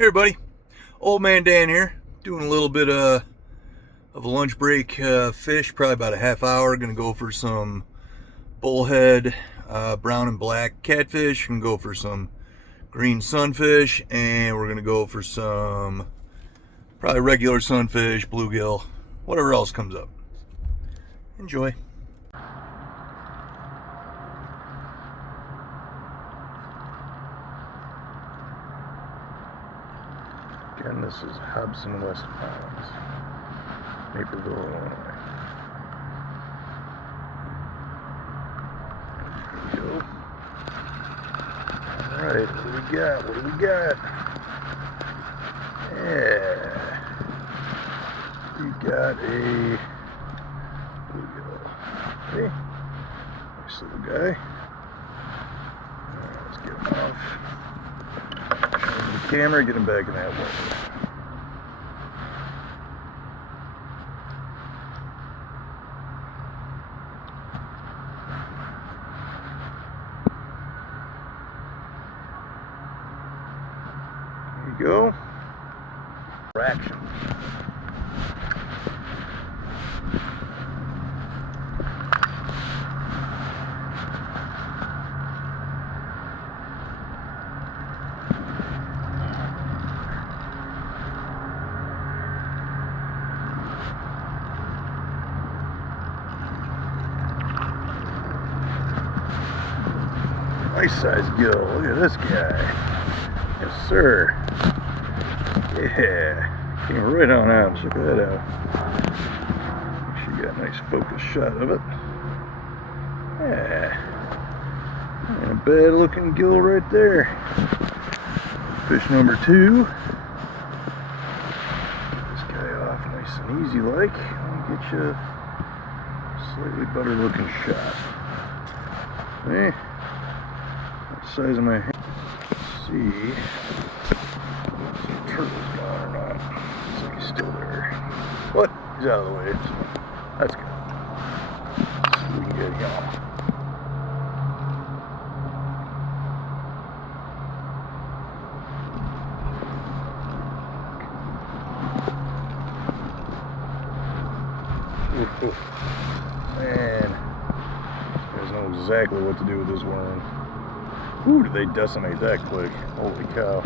Hey everybody, Old Man Dan here, doing a little bit of a lunch break fish, probably about a half hour. Gonna go for some bullhead, brown and black catfish, gonna go for some green sunfish, and we're gonna go for some probably regular sunfish, bluegill, whatever else comes up. Enjoy. Again, this is Hobson, West Islands, Naperville, Illinois. There we go. Alright, what do we got? What do we got? Yeah. We got a bluegill. Okay. Nice little guy. Alright, let's get him off. The camera, get him back in that water. There you go. Fraction. Nice sized gill. Look at this guy. Yes, sir. Yeah. Came right on out. Check that out. Make sure you got a nice focus shot of it. Yeah. And a bad looking gill right there. Fish number 2. Get this guy off nice and easy like. Let me get you a slightly better looking shot. See? Size of my hand. Let's see if the turtle's gone or not. Looks like he's still there. What? He's out of the way. So that's good. Let's see if we can get him. Man, you guys know exactly what to do with this worm. Ooh, did they decimate that quick? Holy cow.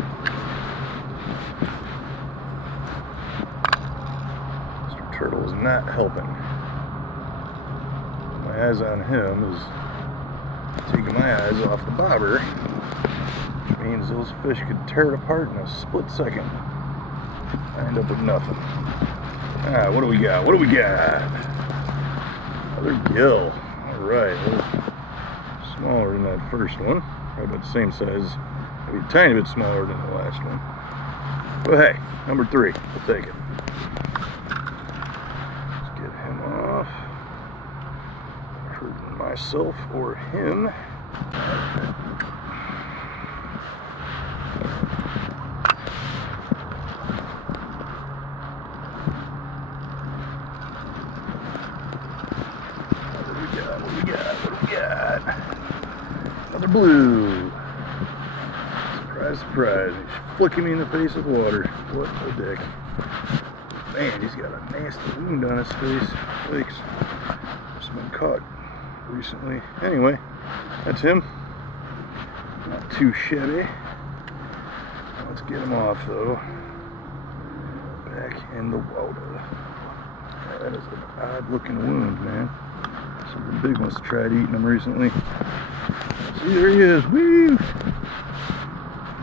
Mr. Turtle is not helping. My eyes on him is taking my eyes off the bobber, which means those fish could tear it apart in a split second. I end up with nothing. Ah, what do we got? What do we got? Another gill. Alright, a little smaller than that first one. Probably about the same size, maybe a tiny bit smaller than the last one. But hey, number 3, we'll take it. Let's get him off. Hurting myself or him. What do we got? What do we got? What do we got? Another blue. Surprise, surprise. He's flicking me in the face with water. What a dick. Man, he's got a nasty wound on his face. Yikes. Just been caught recently. Anyway, that's him. Not too shabby. Let's get him off though. Back in the water. Yeah, that is an odd looking wound, man. Some of the big ones tried eating them recently. See, there he is. Woo!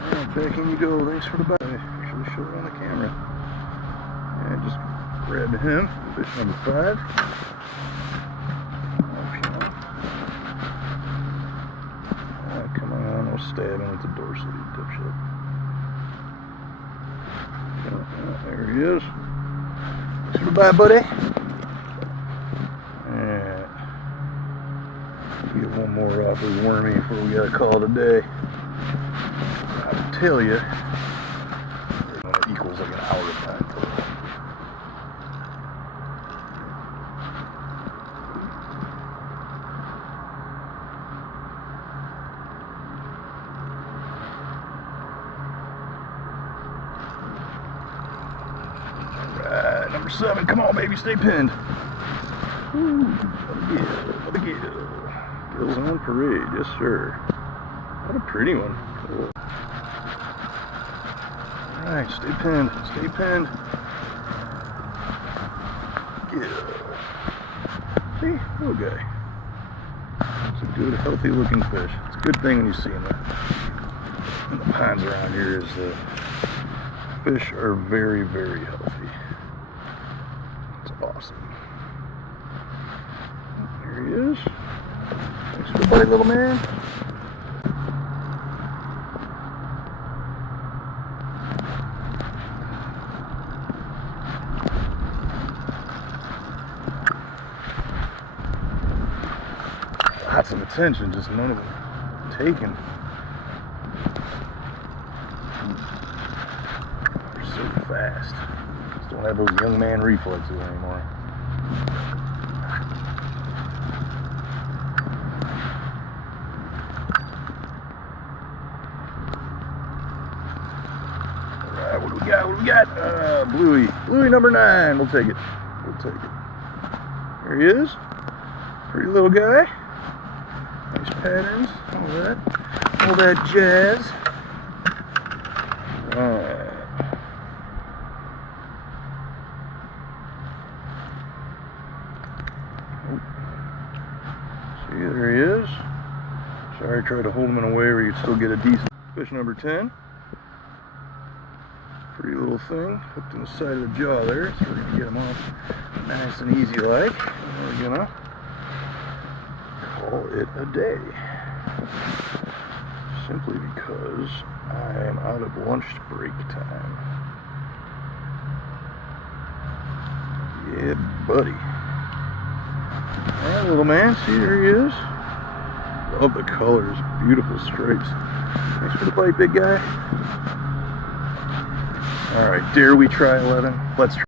Alright, back in you go. Thanks for the bite. Actually show it on the camera. And just grabbed him. Fish number 5. Alright, come on. No stabbing with the dorsal, you dipshit. There he is. Thanks for the bite, buddy. Alright. Get one more off his wormy before we gotta call it a day. I'll tell you, it equals like an hour of time. number 7. Come on, baby, stay pinned. Ooh, what a gill. Gills on parade, yes, sir. What a pretty one. Cool. Alright, stay pinned, stay pinned. Gill. See, little guy. It's a good, healthy looking fish. It's a good thing when you see them in the ponds around here is the fish are very, very healthy. It's awesome. There he is. Thanks for the bite, little man. Lots of attention, just none of them taken. They're so fast. Just don't have those young man reflexes anymore. Alright, what do we got? What do we got? Bluey. Bluey number 9. We'll take it. We'll take it. There he is. Pretty little guy. Nice patterns, all that jazz. Alright. Oh. See, there he is. Sorry, I tried to hold him in a way where you'd still get a decent fish. Number 10. Pretty little thing, hooked in the side of the jaw there, so we're going to get him off nice and easy like. And we're going to call it a day. Simply because I am out of lunch break time. Yeah, buddy. Alright, little man, see, there he is. Love the colors, beautiful stripes. Thanks for the bite, big guy. Alright, dare we try 11? Let's try.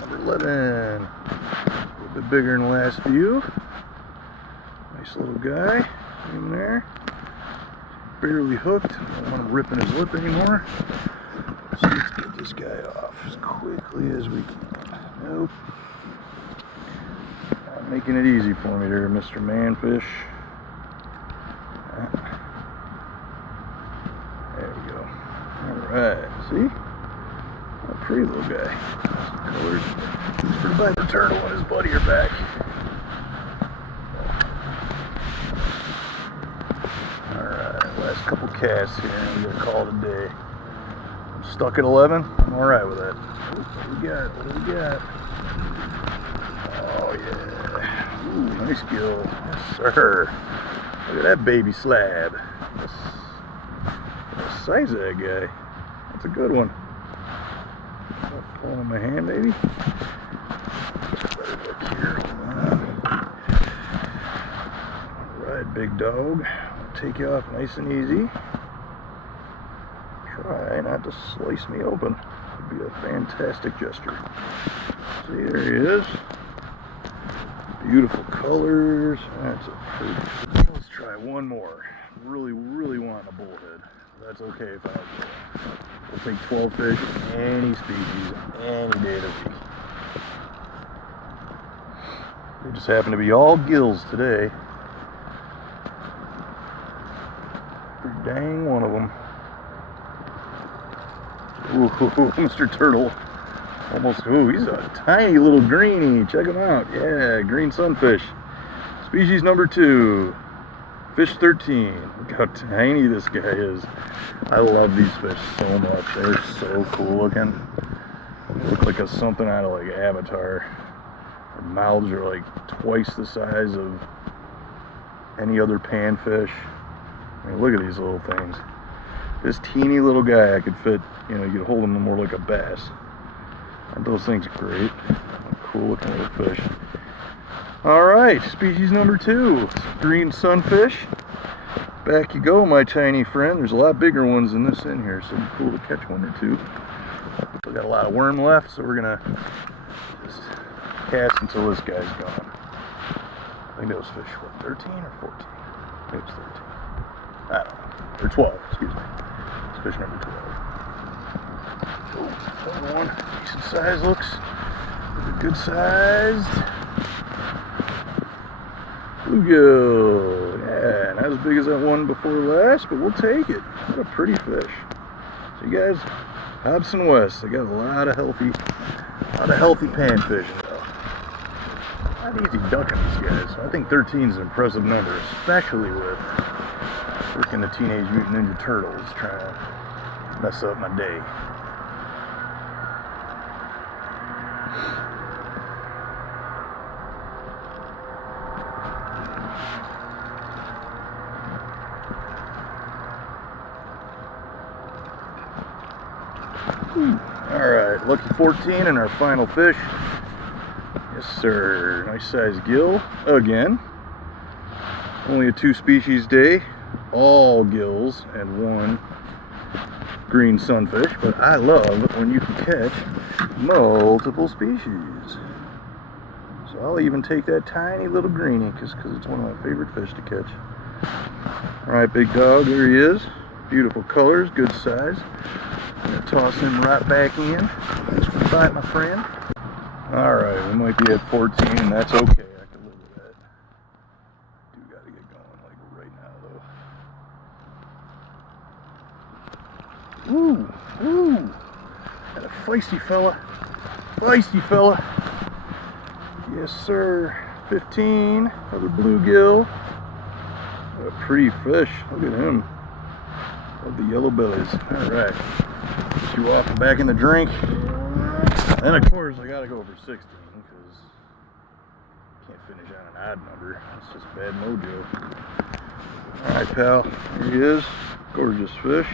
Number 11. A little bit bigger than the last few. Nice little guy in there. Barely hooked. I don't want him ripping his lip anymore. So let's get this guy off as quickly as we can. Nope. Not making it easy for me there, Mr. Manfish. There we go. Alright, see? A pretty little guy. Some colors. Thanks for the bite. The turtle and his buddy are back. Last couple casts here, and we're gonna call it a day. I'm stuck at 11. I'm alright with that. What do we got? What do we got? Oh yeah. Ooh, nice gill. Yes, sir. Look at that baby slab. Yes. The size of that guy. That's a good one. Pulling in my hand, maybe. Better look here. Alright, big dog. Take you off nice and easy. Try not to slice me open. Would be a fantastic gesture. See, there he is. Beautiful colors. That's a pretty. Let's try one more. Really, really want a bullhead. That's okay if I don't get it. We'll take 12 fish, any species, any day of the week. They just happen to be all gills today. Dang one of them. Ooh, Mr. Turtle. Almost, ooh, he's a tiny little greenie. Check him out. Yeah, green sunfish. Species number 2. Fish 13. Look how tiny this guy is. I love these fish so much. They're so cool looking. They look like something out of like Avatar. Their mouths are like twice the size of any other panfish. I mean, look at these little things. This teeny little guy I could fit, you know, you could hold him more like a bass. And those things are great. Cool looking little fish. Alright, species number 2. Green sunfish. Back you go, my tiny friend. There's a lot bigger ones than this in here, so it'd be cool to catch one or two. Still got a lot of worm left, so we're gonna just cast until this guy's gone. I think that was fish, what, 13 or 14? I think it was 13. I don't know. Or 12, excuse me. It's fish number 12. Oh, another one. Decent size looks. Good sized bluegill. Yeah, not as big as that one before last, but we'll take it. What a pretty fish. So you guys, Hobson West, they got a lot of healthy panfish. Not easy ducking these guys. I think 13 is an impressive number, especially with working the Teenage Mutant Ninja Turtles, trying to mess up my day. Alright, lucky 14 and our final fish. Yes sir, nice size gill again. Only a 2 species day, all gills and 1 green sunfish, but I love when you can catch multiple species. So I'll even take that tiny little greenie because it's one of my favorite fish to catch. Alright, big dog, there he is. Beautiful colors, good size. I'm going to toss him right back in. Thanks for the bite, my friend. Alright, we might be at 14, and that's okay. I can live with that. Do got to get going, like right now, though. Ooh, ooh. Got a feisty fella. Feisty fella. Yes, sir. 15. Another bluegill. What a pretty fish. Look at him. Love the yellow bellies. Alright. Get you off and back in the drink. And of course, I gotta go for 16 because I can't finish on an odd number. That's just bad mojo. Alright, pal. Here he is. Gorgeous fish.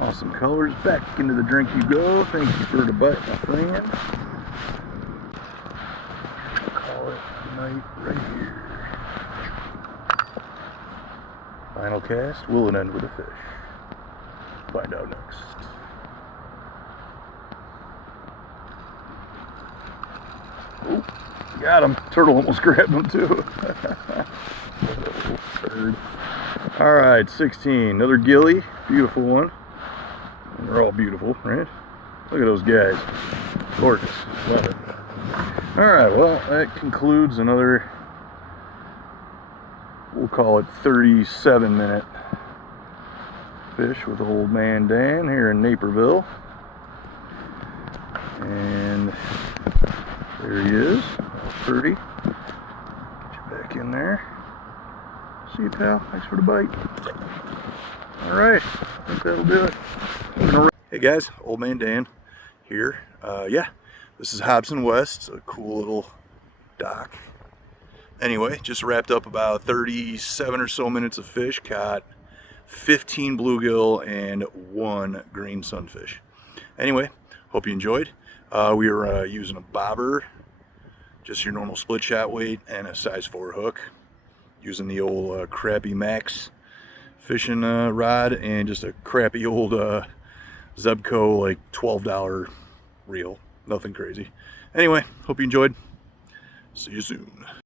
Awesome colors. Back into the drink you go. Thank you for the bite, my friend. I'll call it a night right here. Final cast. Will it end with a fish? Find out next. Oh, got him. Turtle almost grabbed him too. Alright, 16. Another gilly. Beautiful one. And they're all beautiful, right? Look at those guys. Gorgeous. Love it. Alright, well, that concludes another, we'll call it 37-minute fish with old man Dan here in Naperville. And there he is, all pretty. Get you back in there. See you, pal. Thanks for the bite. Alright, I think that'll do it. Hey guys, old man Dan here. Yeah, this is Hobson West. It's a cool little dock. Anyway, just wrapped up about 37 or so minutes of fish. Caught 15 bluegill and 1 green sunfish. Anyway, hope you enjoyed. We were using a bobber, just your normal split shot weight, and a size 4 hook. Using the old crappy Max fishing rod and just a crappy old Zebco like $12 reel. Nothing crazy. Anyway, hope you enjoyed. See you soon.